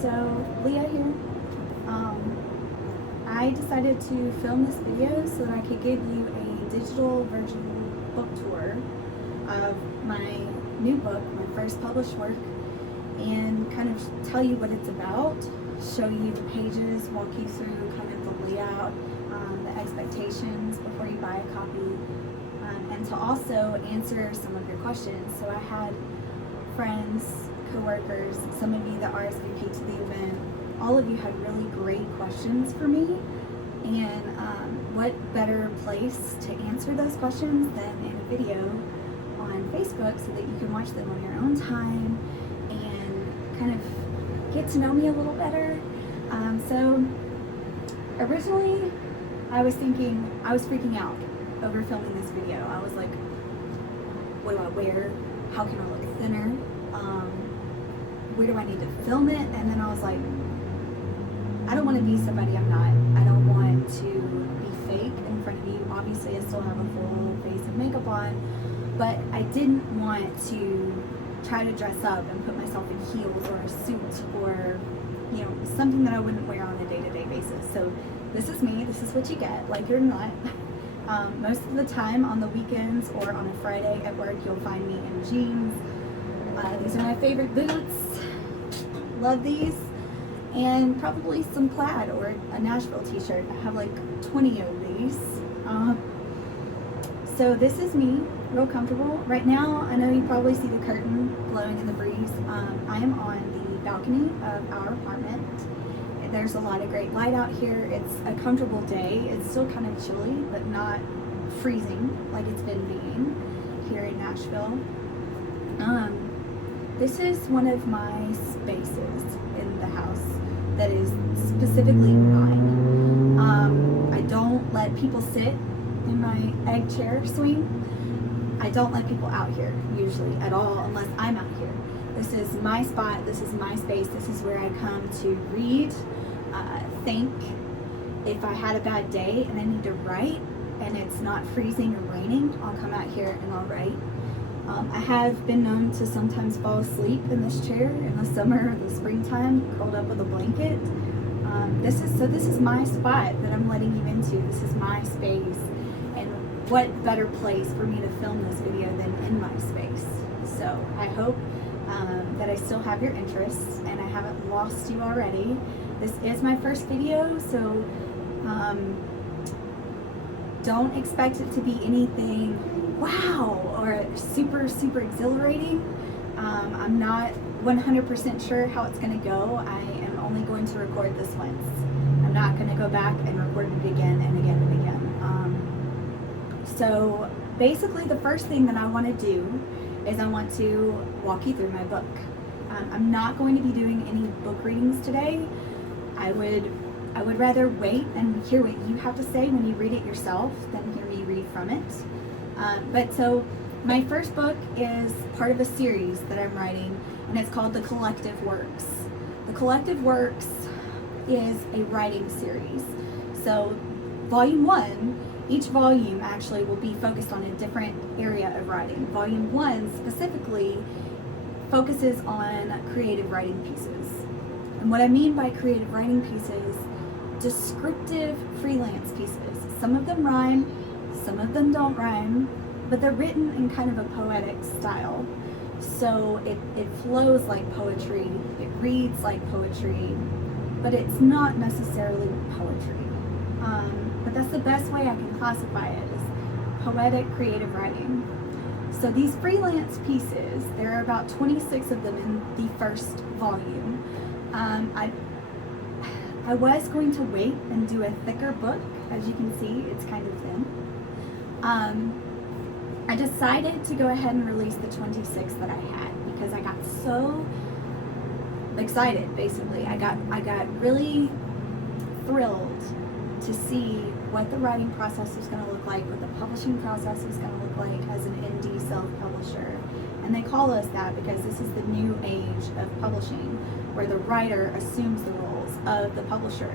So Leigha here. I decided to film this video so that I could give you a digital virtual book tour of my new book, my first published work, and kind of tell you what it's about, show you the pages, walk you through kind of the layout, the expectations before you buy a copy, and to also answer some of your questions. So I had friends, co-workers, some of you that RSVP to the event. All of you had really great questions for me, and what better place to answer those questions than in a video on Facebook so that you can watch them on your own time and kind of get to know me a little better. So originally I was freaking out over filming this video. I was like, what do I wear? How can I look thinner? Where do I need to film it? And then I was like, I don't want to be somebody I'm not. I don't want to be fake in front of you. Obviously, I still have a full face of makeup on, but I didn't want to try to dress up and put myself in heels or a suit or, you know, something that I wouldn't wear on a day-to-day basis. So this is me. This is what you get, like it or not. Most of the time on the weekends or on a Friday at work, you'll find me in jeans. These are my favorite boots. Love these. And probably some plaid or a Nashville t-shirt. I have like 20 of these. So this is me, real comfortable. Right now, I know you probably see the curtain blowing in the breeze. I am on the balcony of our apartment. There's a lot of great light out here. It's a comfortable day. It's still kind of chilly, but not freezing like it's been being here in Nashville. This is one of my spaces in the house that is specifically mine. I don't let people sit in my egg chair swing. I don't let people out here usually at all unless I'm out here. This is my spot, this is my space, this is where I come to read, think. If I had a bad day and I need to write and it's not freezing or raining, I'll come out here and I'll write. I have been known to sometimes fall asleep in this chair in the summer or the springtime, curled up with a blanket. This is my spot that I'm letting you into. This is my space. And what better place for me to film this video than in my space? So I hope that I still have your interests and I haven't lost you already. This is my first video, so don't expect it to be anything wow or super exhilarating. I'm not 100% sure how it's going to go. I am only going to record this once. I'm not going to go back and record it again and again and again. So basically the first thing that I want to do is I want to walk you through my book. I'm not going to be doing any book readings today. I would rather wait and hear what you have to say when you read it yourself than hear me read from it. But so my first book is part of a series that I'm writing, and it's called The Collective Works. The Collective Works is a writing series. So volume 1, each volume actually will be focused on a different area of writing. Volume 1 specifically focuses on creative writing pieces. And what I mean by creative writing pieces, descriptive freelance pieces. Some of them rhyme, some of them don't rhyme, but they're written in kind of a poetic style. So it flows like poetry, it reads like poetry, but it's not necessarily poetry. But that's the best way I can classify it, is poetic creative writing. So these freelance pieces, there are about 26 of them in the first volume. I was going to wait and do a thicker book. As you can see, it's kind of thin. I decided to go ahead and release the 26 that I had because I got so excited, basically. I got really thrilled to see what the writing process is going to look like, what the publishing process is going to look like as an indie self-publisher. And they call us that because this is the new age of publishing, where the writer assumes the roles of the publisher.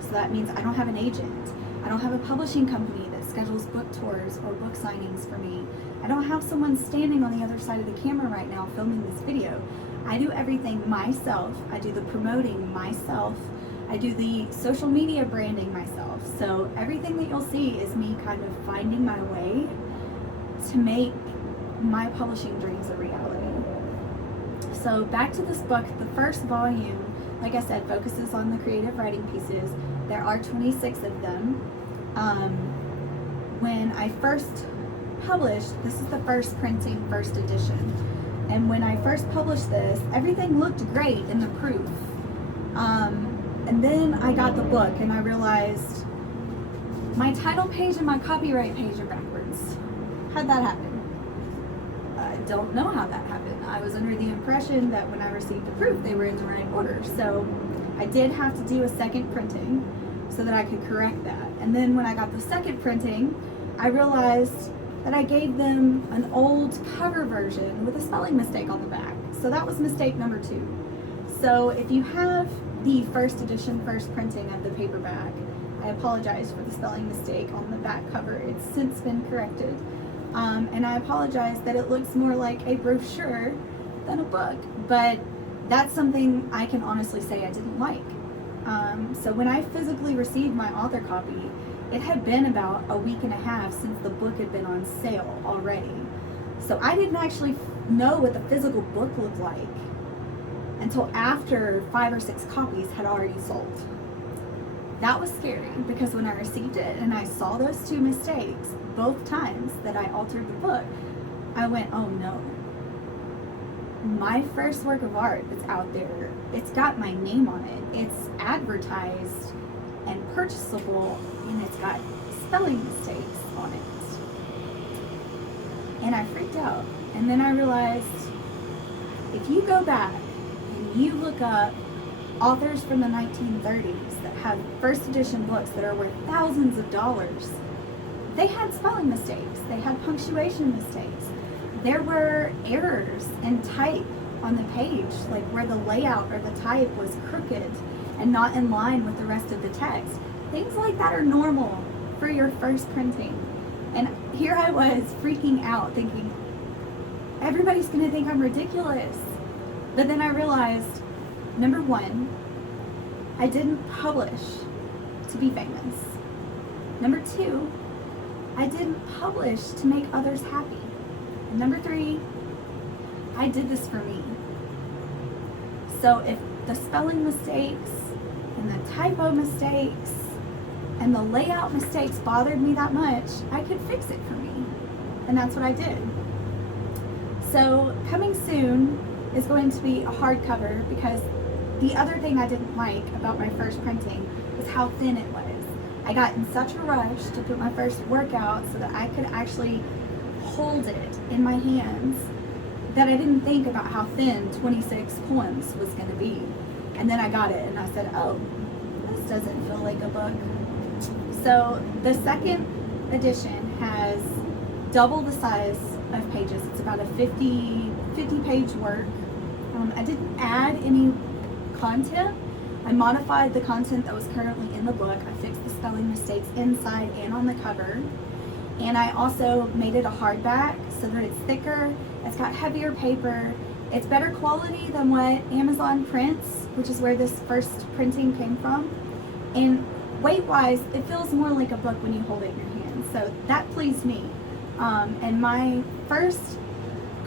So that means I don't have an agent. I don't have a publishing company that schedules book tours or book signings for me. I don't have someone standing on the other side of the camera right now filming this video. I do everything myself. I do the promoting myself. I do the social media branding myself. So everything that you'll see is me kind of finding my way to make my publishing dreams a reality. So back to this book, the first volume, like I said, focuses on the creative writing pieces. There are 26 of them. When I first published, this is the first printing, first edition. And when I first published this, everything looked great in the proof. And then I got the book and I realized my title page and my copyright page are backwards. How'd that happen? I don't know how that happened. I was under the impression that when I received the proof, they were in the right order. So I did have to do a second printing so that I could correct that. And then when I got the second printing, I realized that I gave them an old cover version with a spelling mistake on the back. So that was mistake number 2. So if you have the first edition, first printing of the paperback, I apologize for the spelling mistake on the back cover. It's since been corrected. And I apologize that it looks more like a brochure than a book, but that's something I can honestly say I didn't like. So when I physically received my author copy, it had been about a week and a half since the book had been on sale already. So I didn't actually know what the physical book looked like until after 5 or 6 copies had already sold. That was scary because when I received it and I saw those 2 mistakes, both times that I altered the book, I went, oh no. My first work of art that's out there, it's got my name on it. It's advertised and purchasable, and it's got spelling mistakes on it. And I freaked out. And then I realized, if you go back and you look up authors from the 1930s that have first edition books that are worth thousands of dollars, they had spelling mistakes. They had punctuation mistakes. There were errors in type on the page, like where the layout or the type was crooked and not in line with the rest of the text. Things like that are normal for your first printing. And here I was freaking out thinking, everybody's gonna think I'm ridiculous. But then I realized, number 1, I didn't publish to be famous. Number 2, I didn't publish to make others happy. And number 3, I did this for me. So if the spelling mistakes and the typo mistakes and the layout mistakes bothered me that much, I could fix it for me. And that's what I did. So coming soon is going to be a hardcover, because the other thing I didn't like about my first printing was how thin it was. I got in such a rush to put my first work out so that I could actually hold it in my hands that I didn't think about how thin 26 poems was going to be. And then I got it and I said, oh, this doesn't feel like a book. So the second edition has double the size of pages. It's about a 50 page work. I didn't add any content. I modified the content that was currently in the book. I fixed the spelling mistakes inside and on the cover. And I also made it a hardback so that it's thicker, it's got heavier paper, it's better quality than what Amazon prints, which is where this first printing came from. And weight-wise, it feels more like a book when you hold it in your hand. So that pleased me. And my first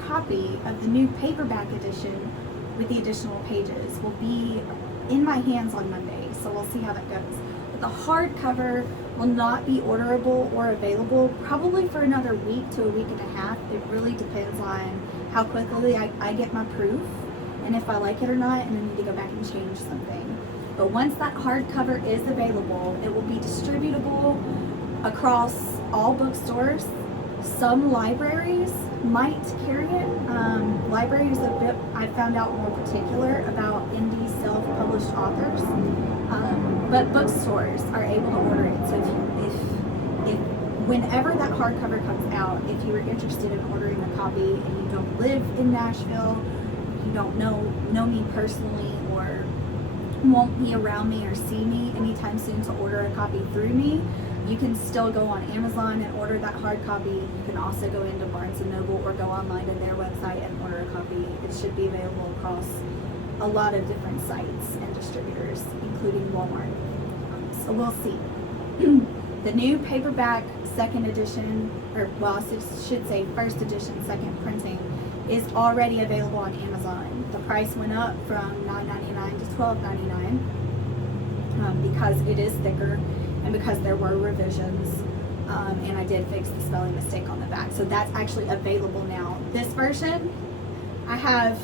copy of the new paperback edition with the additional pages will be in my hands on Monday, so we'll see how that goes. But the hardcover will not be orderable or available probably for another week to a week and a half. It really depends on how quickly I get my proof and if I like it or not, and I need to go back and change something. But once that hardcover is available, it will be distributable across all bookstores. Some libraries might carry it. Libraries a bit, I found out more particular about indie self-published authors, but bookstores are able to order it. So if whenever that hardcover comes out, if you are interested in ordering a copy and you don't live in Nashville, you don't know me personally, or won't be around me or see me anytime soon to order a copy through me, You can still go on Amazon and order that hard copy. You can also go into Barnes & Noble or go online to their website and order a copy. It should be available across a lot of different sites and distributors, including Walmart. So we'll see. The new paperback second edition, or well, I should say first edition, second printing, is already available on Amazon. The price went up from $9.99 to $12.99 because it is thicker and because there were revisions, and I did fix the spelling mistake on the back. So that's actually available now. This version, I have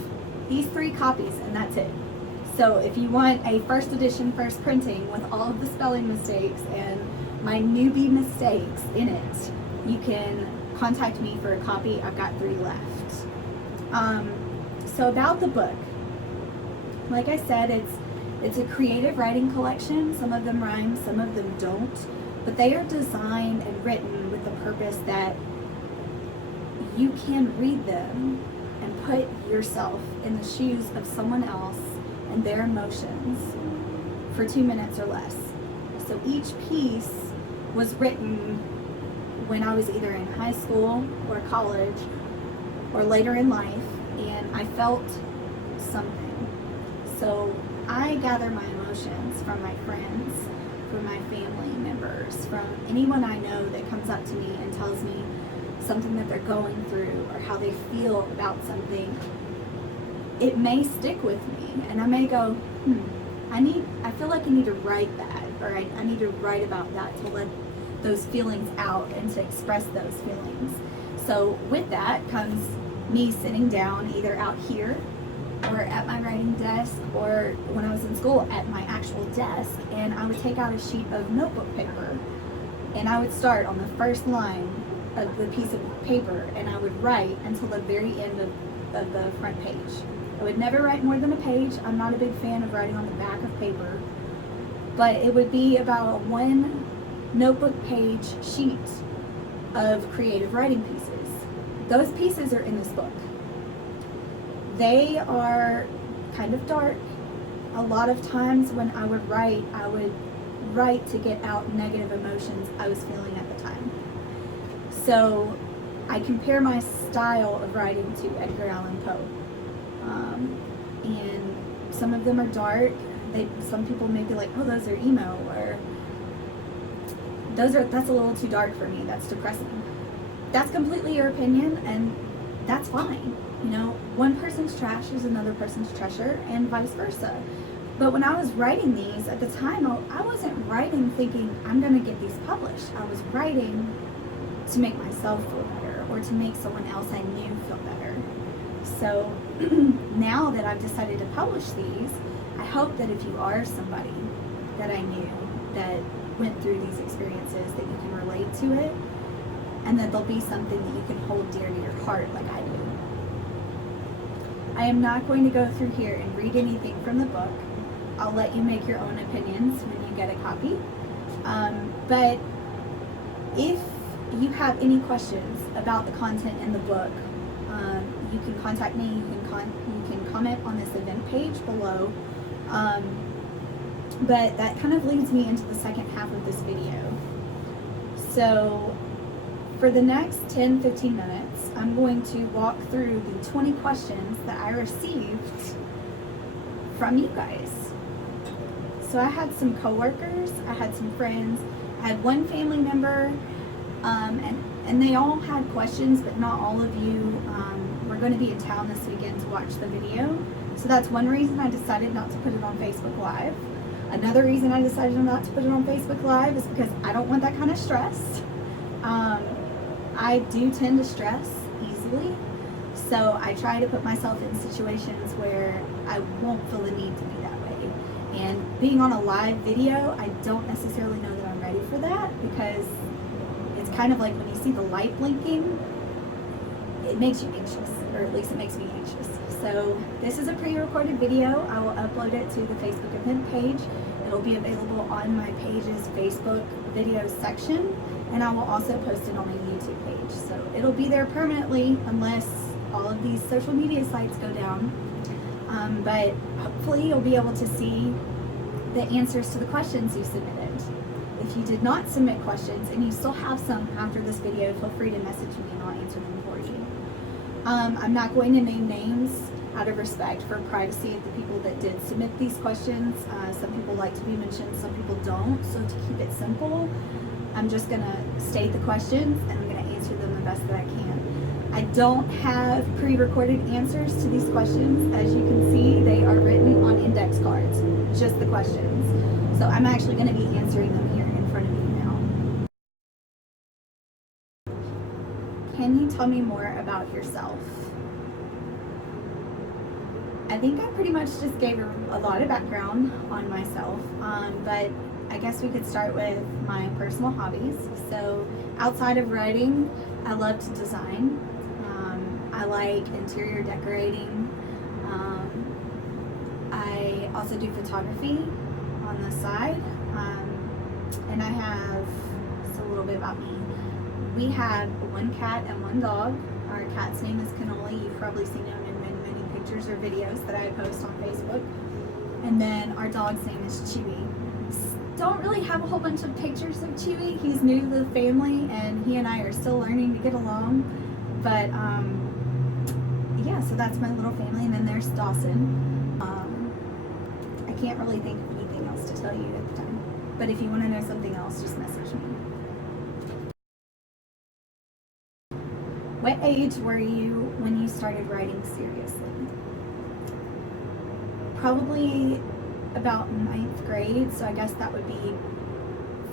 these 3 copies and that's it. So if you want a first edition, first printing with all of the spelling mistakes and my newbie mistakes in it, you can contact me for a copy. I've got 3 left. So about the book, like I said, it's a creative writing collection. Some of them rhyme, some of them don't, but they are designed and written with the purpose that you can read them and put yourself in the shoes of someone else and their emotions for 2 minutes or less. So each piece was written when I was either in high school or college or later in life, and I felt something. So I gather my emotions from my friends, from my family members, from anyone I know that comes up to me and tells me something that they're going through or how they feel about something. It may stick with me, and I may go, I feel like I need to write that, or I need to write about that to let those feelings out and to express those feelings. So with that comes me sitting down either out here or at my writing desk, or when I was in school at my actual desk, and I would take out a sheet of notebook paper and I would start on the first line of the piece of paper and I would write until the very end of the front page. I would never write more than a page. I'm not a big fan of writing on the back of paper, but it would be about a 1 notebook page sheet of creative writing pieces. Those pieces are in this book. They are kind of dark. A lot of times when I would write to get out negative emotions I was feeling at the time. So I compare my style of writing to Edgar Allan Poe. And some of them are dark. Some people may be like, oh, those are emo, or that's a little too dark for me, that's depressing. That's completely your opinion, and that's fine. You know, one person's trash is another person's treasure, and vice versa. But when I was writing these at the time, I wasn't writing thinking I'm going to get these published. I was writing to make myself feel better, or to make someone else I knew feel better. So now that I've decided to publish these, I hope that if you are somebody that I knew that went through these experiences, that you can relate to it, and that there'll be something that you can hold dear to your heart like I do. I am not going to go through here and read anything from the book. I'll let you make your own opinions when you get a copy. But if you have any questions about the content in the book, you can contact me. You can comment on this event page below. But that kind of leads me into the second half of this video. So for the next 10-15 minutes, I'm going to walk through the 20 questions that I received from you guys. So I had some coworkers, I had some friends, I had one family member, and they all had questions, but not all of you were going to be in town this weekend to watch the video. So that's one reason I decided not to put it on Facebook Live. Another reason I decided not to put it on Facebook Live is because I don't want that kind of stress. I do tend to stress easily, so I try to put myself in situations where I won't feel the need to be that way. And being on a live video, I don't necessarily know that I'm ready for that, because it's kind of like when you see the light blinking, it makes you anxious, or at least it makes me anxious. So this is a pre-recorded video. I will upload it to the Facebook event page. It'll be available on my page's Facebook video section, and I will also post it on my YouTube page. So it'll be there permanently unless all of these social media sites go down. But hopefully you'll be able to see the answers to the questions you submitted. if you did not submit questions and you still have some after this video, feel free to message me and I'll answer them for you. I'm not going to name names out of respect for privacy of the people that did submit these questions. Some people like to be mentioned, some people don't. So to keep it simple, I'm just gonna state the questions and I'm gonna answer them the best that I can. I don't have pre-recorded answers to these questions. As you can see, they are written on index cards, just the questions. So I'm actually gonna be answering them here in front of you now. Can you tell me more about yourself? I think I pretty much just gave a lot of background on myself, but I guess we could start with my personal hobbies. So outside of writing, I love to design. I like interior decorating. I also do photography on the side. And I have, just a little bit about me. We have one cat and one dog. Our cat's name is Cannoli. You've probably seen him in many pictures or videos that I post on Facebook. And then our dog's name is Chewy. Don't really have a whole bunch of pictures of Chewy. He's new to the family and he and I are still learning to get along. But yeah, so that's my little family. And then there's Dawson. I can't really think of anything else to tell you at the time. But if you want to know something else, just message me. What age were you when you started writing seriously? Probably about 9th grade, so I guess that would be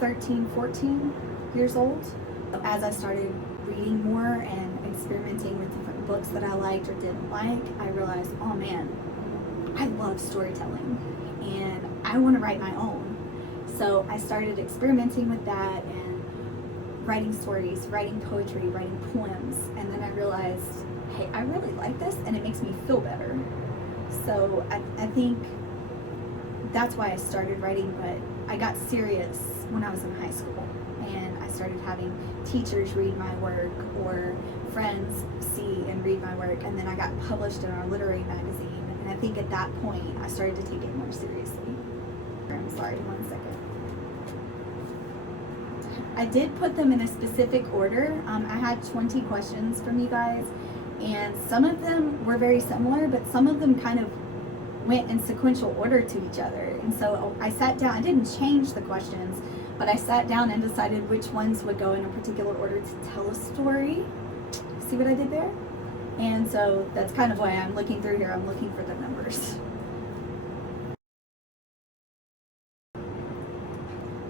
13, 14 years old. As I started reading more and experimenting with different books that I liked or didn't like, I realized, oh man, I love storytelling and I want to write my own. So I started experimenting with that and writing stories, writing poetry, writing poems, and then I realized, hey, I really like this and it makes me feel better. So I think that's why I started writing, but I got serious when I was in high school and I started having teachers read my work or friends see and read my work, and then I got published in our literary magazine, and I think at that point I started to take it more seriously. I'm sorry, 1 second. I did put them in a specific order. I had 20 questions from you guys, and some of them were very similar, but some of them kind of went in sequential order to each other. And so I sat down, I didn't change the questions, but I sat down and decided which ones would go in a particular order to tell a story. See what I did there? And so that's kind of why I'm looking through here, I'm looking for the numbers.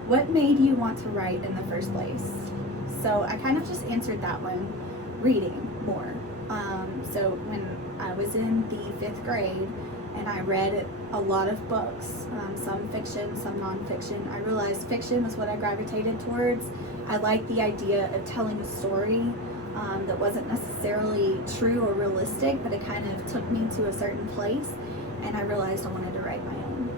What made you want to write in the first place? So I kind of just answered that one, reading more. So when I was in the 5th grade and I read a lot of books, some fiction, some nonfiction, I realized fiction was what I gravitated towards. I liked the idea of telling a story that wasn't necessarily true or realistic, but it kind of took me to a certain place, and I realized I wanted to write my own.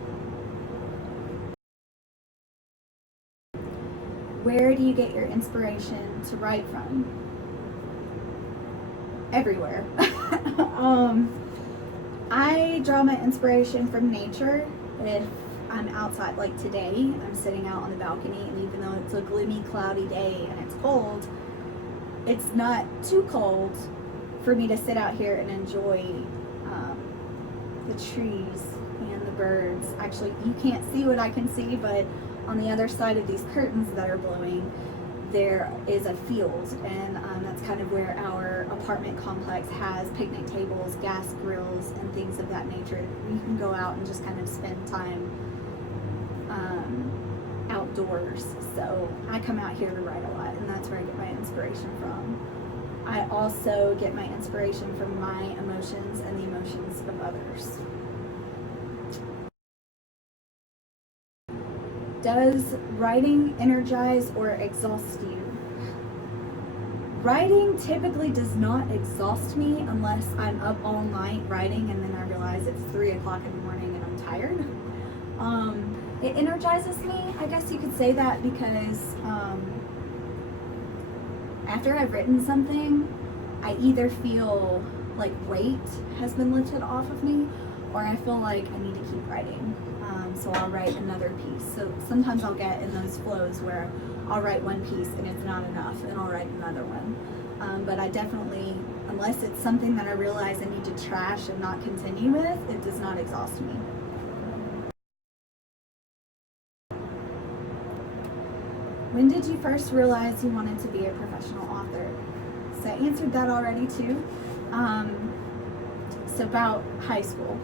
Where do you get your inspiration to write from? Everywhere. I draw my inspiration from nature. If I'm outside, like today, I'm sitting out on the balcony, and even though it's a gloomy, cloudy day and it's cold, it's not too cold for me to sit out here and enjoy the trees and the birds. Actually, you can't see what I can see, but on the other side of these curtains that are blowing, there is a field, and that's kind of where our apartment complex has picnic tables, gas grills, and things of that nature. You can go out and just kind of spend time outdoors. So I come out here to write a lot, and that's where I get my inspiration from. I also get my inspiration from my emotions and the emotions of others. Does writing energize or exhaust you? Writing typically does not exhaust me unless I'm up all night writing and then I realize it's 3 o'clock in the morning and I'm tired. It energizes me, I guess you could say that, because after I've written something, I either feel like weight has been lifted off of me, or I feel like I need to keep writing. So I'll write another piece. So sometimes I'll get in those flows where I'll write one piece and it's not enough, and I'll write another one. But I definitely, unless it's something that I realize I need to trash and not continue with, it does not exhaust me. When did you first realize you wanted to be a professional author? So I answered that already too. So about high school.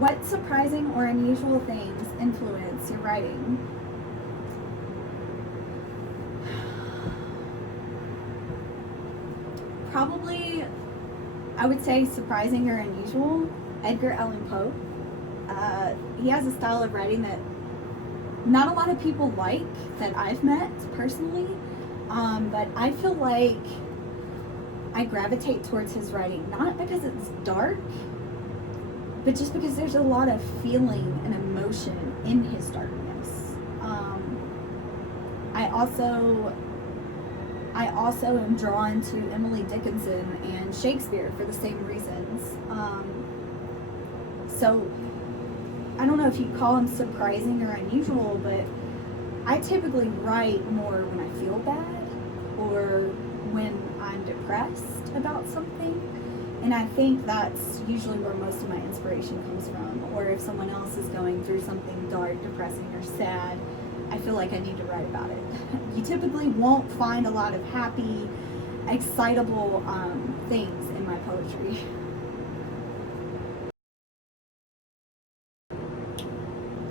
What surprising or unusual things influence your writing? Probably, I would say surprising or unusual, Edgar Allan Poe. He has a style of writing that not a lot of people like, that I've met personally, but I feel like I gravitate towards his writing, not because it's dark, but just because there's a lot of feeling and emotion in his darkness. I also am drawn to Emily Dickinson and Shakespeare for the same reasons. So I don't know if you'd call them surprising or unusual, but I typically write more when I feel bad or when I'm depressed about something. And I think that's usually where most of my inspiration comes from. Or if someone else is going through something dark, depressing, or sad, I feel like I need to write about it. You typically won't find a lot of happy, excitable things in my poetry.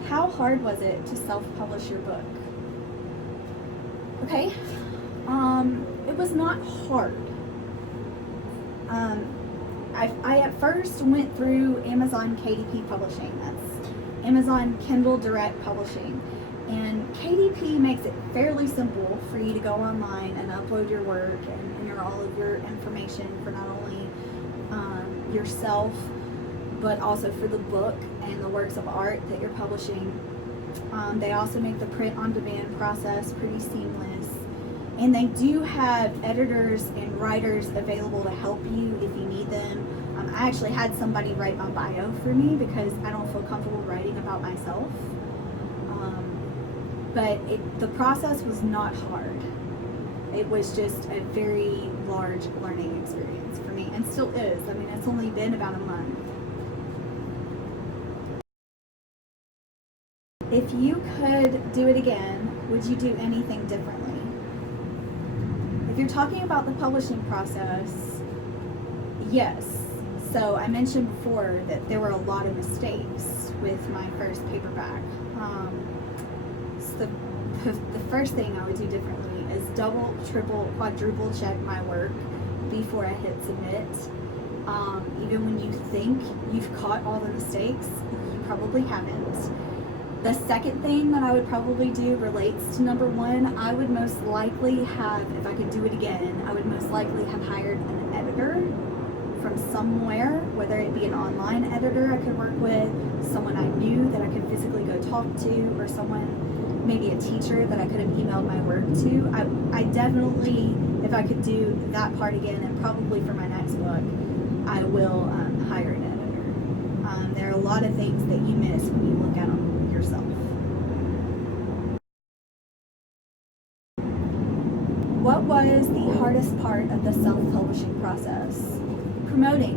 How hard was it to self-publish your book? Okay, it was not hard. I at first went through Amazon KDP Publishing. That's Amazon Kindle Direct Publishing. And KDP makes it fairly simple for you to go online and upload your work and enter all of your information for not only yourself, but also for the book and the works of art that you're publishing. They also make the print-on-demand process pretty seamless. And they do have editors and writers available to help you if you need them. I actually had somebody write my bio for me because I don't feel comfortable writing about myself. But the process was not hard. It was just a very large learning experience for me, and still is. I mean, it's only been about a month. If you could do it again, would you do anything differently? If you're talking about the publishing process, yes. So I mentioned before that there were a lot of mistakes with my first paperback. So the first thing I would do differently is double, triple, quadruple check my work before I hit submit. Even when you think you've caught all the mistakes, you probably haven't. The second thing that I would probably do relates to number one. I would most likely have, if I could do it again, I would most likely have hired an editor from somewhere, whether it be an online editor I could work with, someone I knew that I could physically go talk to, or someone, maybe a teacher that I could have emailed my work to. I definitely, if I could do that part again, and probably for my next book, I will hire an editor. There are a lot of things that you miss when you look at them yourself. What was the hardest part of the self-publishing process? Promoting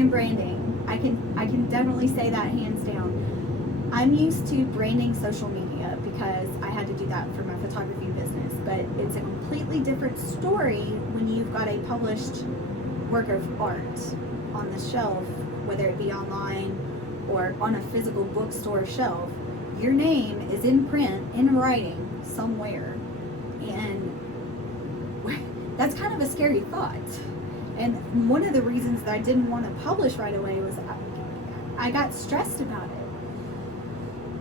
and branding. I can definitely say that hands down. I'm used to branding social media because I had to do that for my photography business, but it's a completely different story when you've got a published work of art on the shelf, whether it be online or on a physical bookstore shelf. Your name is in print, in writing, somewhere. And that's kind of a scary thought. And one of the reasons that I didn't want to publish right away was I got stressed about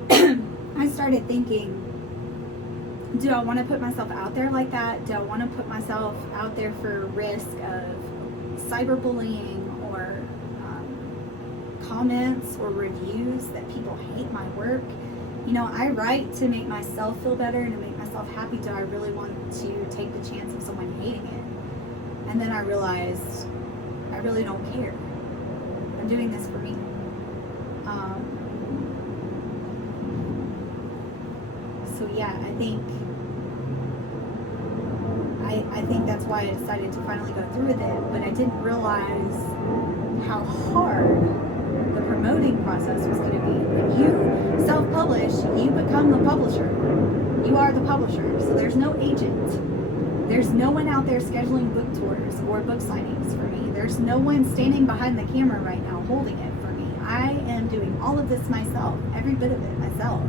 it. I started thinking, do I want to put myself out there like that? Do I want to put myself out there for risk of cyberbullying or comments or reviews that people hate my work? You know, I write to make myself feel better and to make myself happy. Do I really want to take the chance of someone hating it? And then I realized I I really don't care. I'm doing this for me. So yeah, I think that's why I decided to finally go through with it, but I didn't realize how hard the promoting process was going to be. When you self-publish, you become the publisher. You are the publisher, so there's no agent. There's no one out there scheduling book tours or book signings for me. There's no one standing behind the camera right now holding it for me. I am doing all of this myself, every bit of it myself.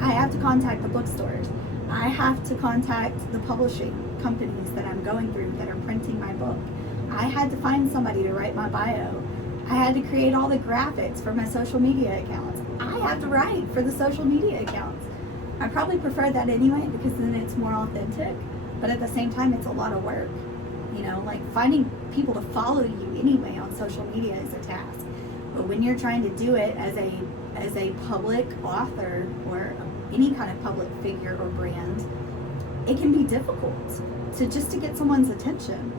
I have to contact the bookstores. I have to contact the publishing companies that I'm going through that are printing my book. I had to find somebody to write my bio. I had to create all the graphics for my social media accounts. I have to write for the social media accounts. I probably prefer that anyway because then it's more authentic, but at the same time it's a lot of work. You know, like finding people to follow you anyway on social media is a task. But when you're trying to do it as a public author or any kind of public figure or brand, it can be difficult to get someone's attention.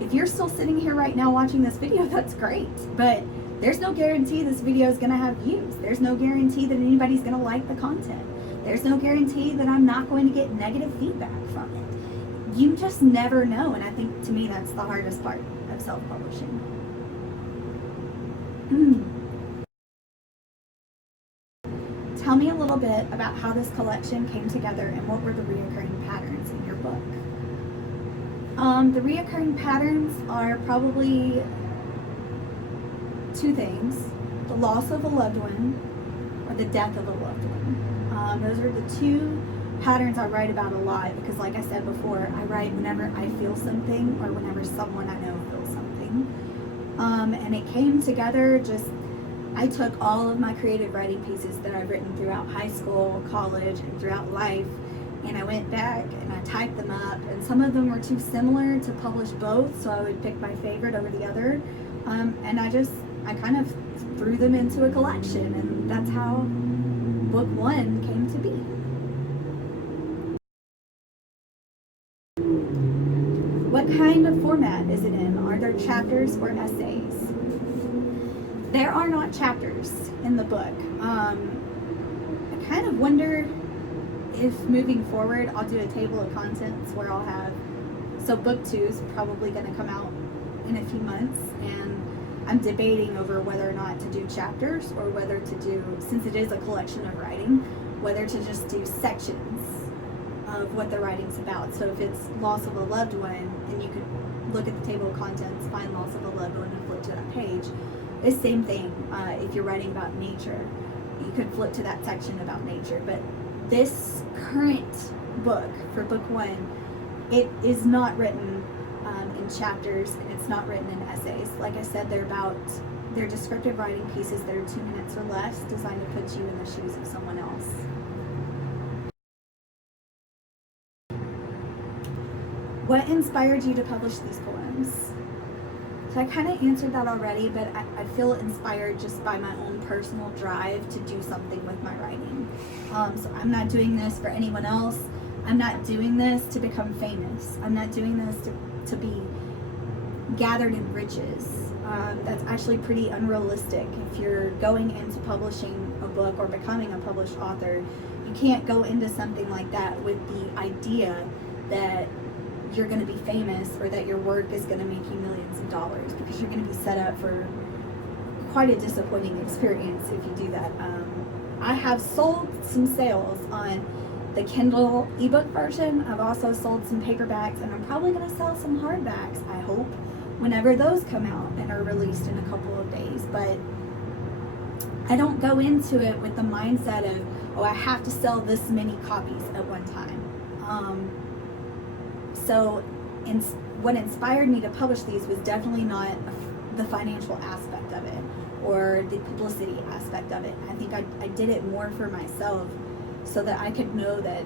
If you're still sitting here right now watching this video, that's great, but there's no guarantee this video is going to have views. There's no guarantee that anybody's going to like the content. There's no guarantee that I'm not going to get negative feedback from it. You just never know, and I think to me that's the hardest part of self-publishing. Tell me a little bit about how this collection came together and what were the reoccurring patterns in your book. The reoccurring patterns are probably two things: the loss of a loved one or the death of a loved one. Those are the two patterns I write about a lot because, like I said before, I write whenever I feel something or whenever someone I know feels something. And it came together I took all of my creative writing pieces that I've written throughout high school, college, and throughout life, and I went back and I typed them up, and some of them were too similar to publish both, so I would pick my favorite over the other, and I kind of threw them into a collection, and that's how book one came to be. What kind of format is it in? Are there chapters or essays? There are not chapters in the book. I kind of wonder if moving forward I'll do a table of contents where I'll have, so book 2 is probably going to come out in a few months, and I'm debating over whether or not to do chapters or whether to do, since it is a collection of writing, whether to just do sections of what the writing's about. So if it's loss of a loved one, then you could look at the table of contents, find loss of a loved one, and flip to that page. The same thing if you're writing about nature, you could flip to that section about nature. But this current book, for book 1, it is not written in chapters, and it's not written in essays. Like I said, they're descriptive writing pieces that are 2 minutes or less, designed to put you in the shoes of someone else. What inspired you to publish these poems? So I kind of answered that already, but I feel inspired just by my own personal drive to do something with my writing. So I'm not doing this for anyone else. I'm not doing this to become famous. I'm not doing this to be gathered in riches. That's actually pretty unrealistic. If you're going into publishing a book or becoming a published author, you can't go into something like that with the idea that you're going to be famous or that your work is going to make you millions of dollars, because you're going to be set up for quite a disappointing experience if you do that. I have sold some sales on the Kindle ebook version. I've also sold some paperbacks, and I'm probably going to sell some hardbacks, I hope, whenever those come out and are released in a couple of days. But I don't go into it with the mindset of, oh, I have to sell this many copies at one time. So what inspired me to publish these was definitely not the financial aspect of it or the publicity aspect of it. I think I did it more for myself so that I could know that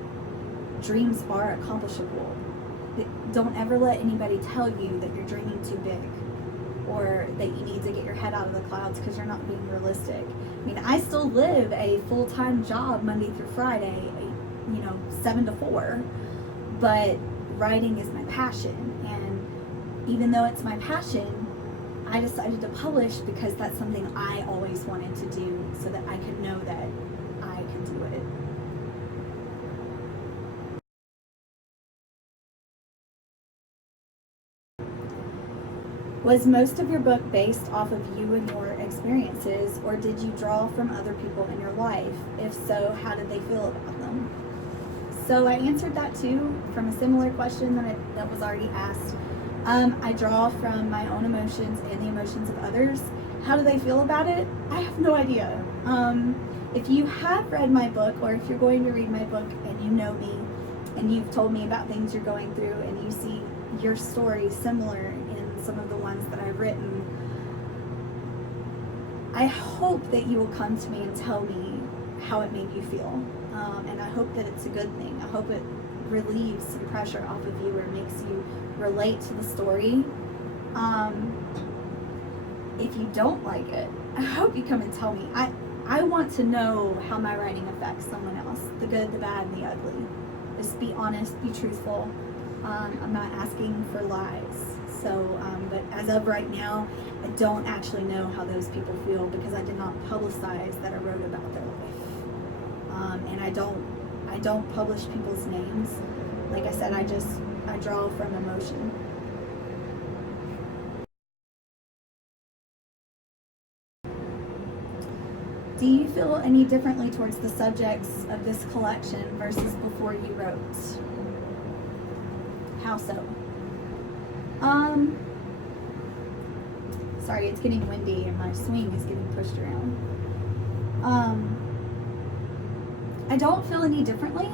dreams are accomplishable. Don't ever let anybody tell you that you're dreaming too big or that you need to get your head out of the clouds because you're not being realistic. I mean, I still live a full-time job Monday through Friday, 7 to 4, but writing is my passion, and even though it's my passion, I decided to publish because that's something I always wanted to do, so that I could know that I can do it. Was most of your book based off of you and your experiences, or did you draw from other people in your life? If so, how did they feel about them? So I answered that too, from a similar question that was already asked. I draw from my own emotions and the emotions of others. How do they feel about it? I have no idea. If you have read my book, or if you're going to read my book and you know me and you've told me about things you're going through and you see your story similar in some of the ones that I've written, I hope that you will come to me and tell me how it made you feel. And I hope that it's a good thing. I hope it relieves some pressure off of you, or makes you relate to the story. If you don't like it, I hope you come and tell me. I want to know how my writing affects someone else, the good, the bad, and the ugly. Just be honest, be truthful. I'm not asking for lies. So, but as of right now, I don't actually know how those people feel, because I did not publicize that I wrote about their life. And I don't publish people's names. Like I said, I draw from emotion. Do you feel any differently towards the subjects of this collection versus before you wrote? How so? Sorry, it's getting windy and my swing is getting pushed around. I don't feel any differently.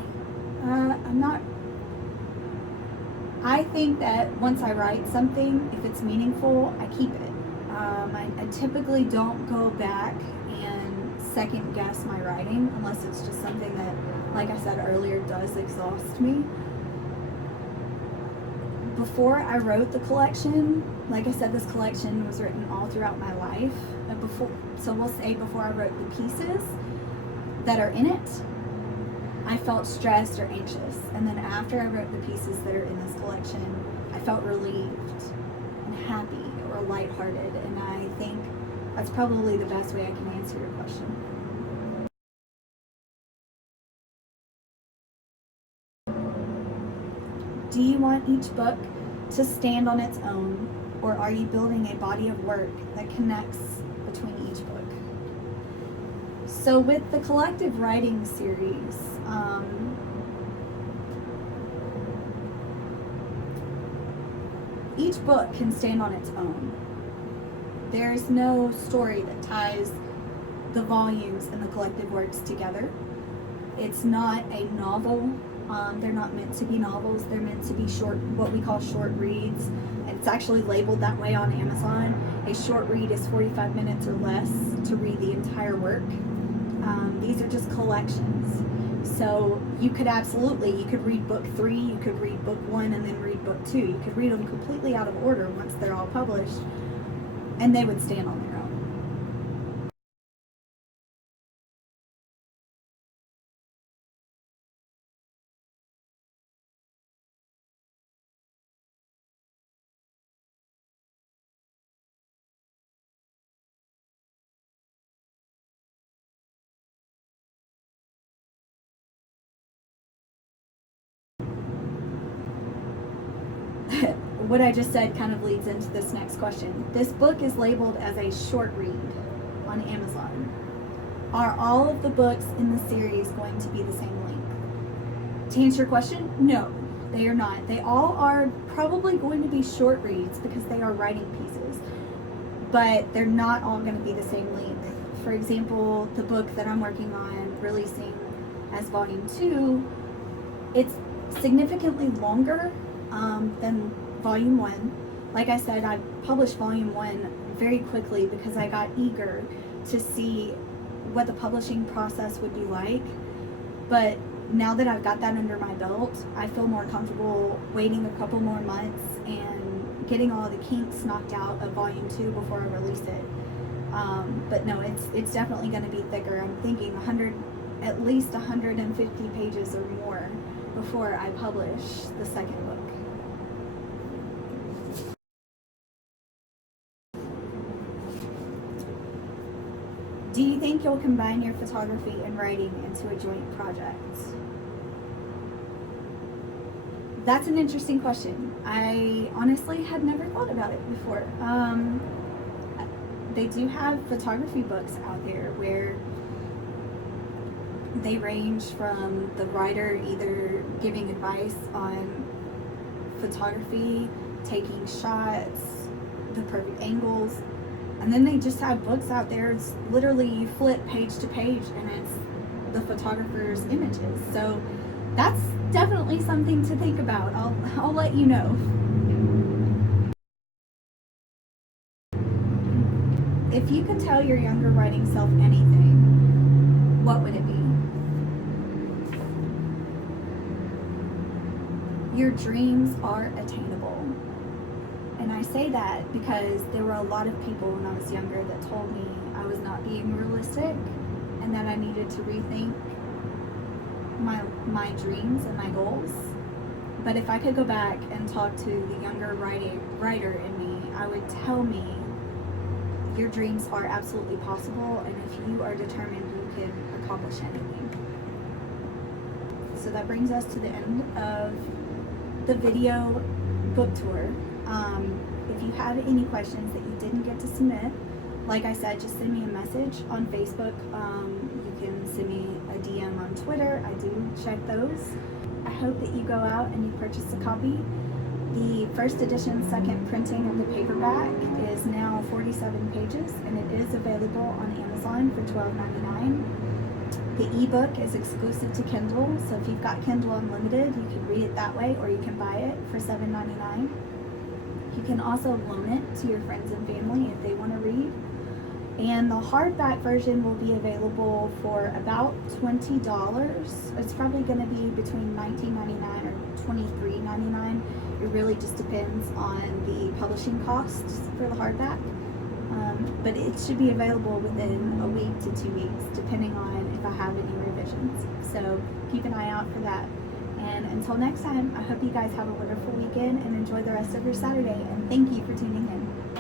I think that once I write something, if it's meaningful, I keep it. I typically don't go back and second guess my writing, unless it's just something that, like I said earlier, does exhaust me. Before I wrote the collection, like I said, this collection was written all throughout my life. So we'll say before I wrote the pieces that are in it, I felt stressed or anxious. And then after I wrote the pieces that are in this collection, I felt relieved and happy or lighthearted. And I think that's probably the best way I can answer your question. Do you want each book to stand on its own, or are you building a body of work that connects between each book? So with the collective writing series, each book can stand on its own. There's no story that ties the volumes and the collective works together. It's not a novel. They're not meant to be novels. They're meant to be short, what we call short reads. It's actually labeled that way on Amazon. A short read is 45 minutes or less to read the entire work. These are just collections. So you could read book 3, you could read book 1 and then read book 2. You could read them completely out of order once they're all published, and they would stand on their own. What I just said kind of leads into this next question. This book is labeled as a short read on Amazon. Are all of the books in the series going to be the same length? To answer your question, no, they are not. They all are probably going to be short reads because they are writing pieces, but they're not all going to be the same length. For example, the book that I'm working on releasing as volume 2, it's significantly longer than volume 1. Like I said, I published volume 1 very quickly because I got eager to see what the publishing process would be like. But now that I've got that under my belt, I feel more comfortable waiting a couple more months and getting all the kinks knocked out of volume 2 before I release it. But no, it's definitely going to be thicker. I'm thinking at least 150 pages or more before I publish the second book. think you'll combine your photography and writing into a joint project? That's an interesting question. I honestly had never thought about it before. They do have photography books out there where they range from the writer either giving advice on photography, taking shots, the perfect angles, and then they just have books out there. It's literally you flip page to page and it's the photographer's images. So that's definitely something to think about. I'll let you know. If you could tell your younger writing self anything, what would it be? Your dreams are attainable. And I say that because there were a lot of people when I was younger that told me I was not being realistic and that I needed to rethink my dreams and my goals. But if I could go back and talk to the younger writer in me, I would tell me your dreams are absolutely possible, and if you are determined, you can accomplish anything. So that brings us to the end of the video book tour. If you have any questions that you didn't get to submit, like I said, just send me a message on Facebook. You can send me a DM on Twitter. I do check those. I hope that you go out and you purchase a copy. The first edition second printing of the paperback is now 47 pages, and it is available on Amazon for $12.99. The ebook is exclusive to Kindle, so if you've got Kindle Unlimited, you can read it that way, or you can buy it for $7.99. You can also loan it to your friends and family if they want to read. And the hardback version will be available for about $20. It's probably going to be between $19.99 or $23.99. It really just depends on the publishing costs for the hardback. But it should be available within a week to 2 weeks, depending on if I have any revisions. So keep an eye out for that. And until next time, I hope you guys have a wonderful weekend and enjoy the rest of your Saturday. And thank you for tuning in.